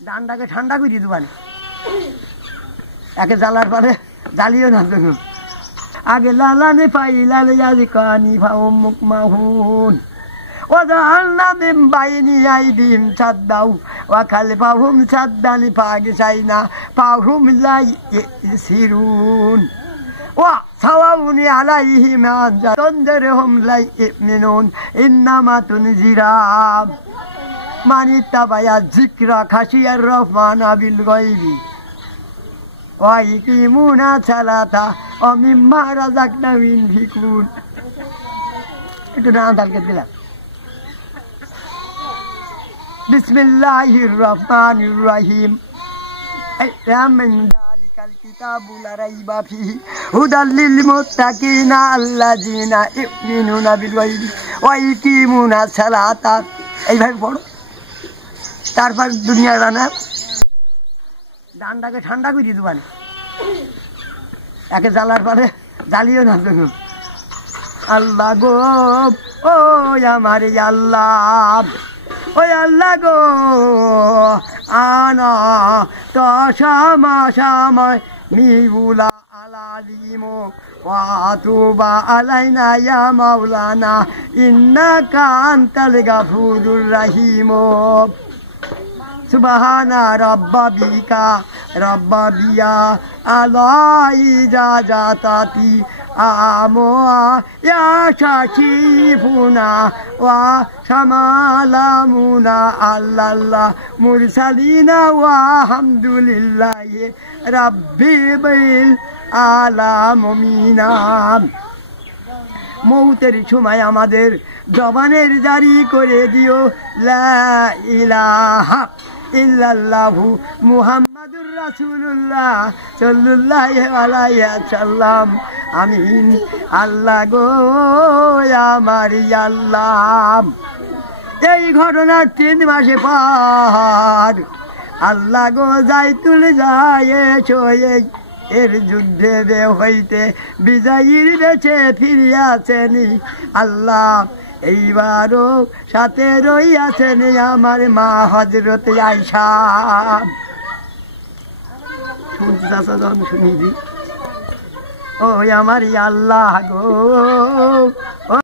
ডান্ডাকে ঠান্ডা করে দিতে পারে একে জ্বালার পরে জ্বালিও না দেখুন আগে লালানে পাই লালে আজ কানি ভাও মুখ মাহুন ও জাহান্না মিন বাইনি আইদিম সাদ্দাউ ওয়া খালফাহুম সাদ্দানি পাগে চাইনা পাহুম লাই সিরুন ওয়া সাওয়াউনি আলাইহিম আনজারহুম লাই ইমিনুন ইন্নামা তুনজিরা মান ইত্তাবায়া যিকরা খাশিয়ার রহমান বিল গায়বি ওয়া ইকিমুনা সালাতা ওয়া মিম্মা রাযাকনাহুম ইনফিকুন একটু নাম তালকে দিলাম বিসমিল্লাহির রহমানির রহিম আমিন যালিকাল কিতাবু লা রাইবা ফিহি হুদাল লিল মুত্তাকিনা আল্লাযিনা ইউমিনুনা বিল গায়বি ওয়া ইকিমুনা সালাতা এইভাবে পড়ো তারপর দুনিয়া জানা ডান্ডাকে ঠান্ডা করে দিতে পারে একে জ্বালার পরে জ্বালিও না দেখুন আল্লাহ গো ও আমার আল্লাহ ওই আল্লাহ গো আনা তো সময় মিবুলা আলালিমো ওয়াতুবা আলাইনা ইয়া মাওলানা ইন্নাকা আনতাল গাফুরুর রহিম সুবহানা রাব্বিকা রাব্বিয়া আলাই জাজাতাতি আমোয়া ইয়া শাকিফুনা ওয়া শামালামুনা আল্লাল্লাহ মুরসালিনা ওয়া হামদুলিল্লাহি রাব্বিল আলামিন মৌতের সময় আমাদের জবানের জারি করে দিও লা ইলাহা ইল্লাল্লাহু মুহাম্মাদুর রাসূলুল্লাহ সাল্লাল্লাহু আলাইহি ওয়াসাল্লাম আমিন আল্লাহ গো আমার আল্লাহ এই ঘটনা 3 মাসে পার আল্লাহ গো যাইতুল যায়েছো এর যুদ্ধে রে হইতে বিজয়ীর দেশে ফিরিয়াছেনি আল্লাহ এইবারও সাথে রইয়াছেন আমার মা হযরত আয়েশা শুনি ও আমার আল্লাহ গো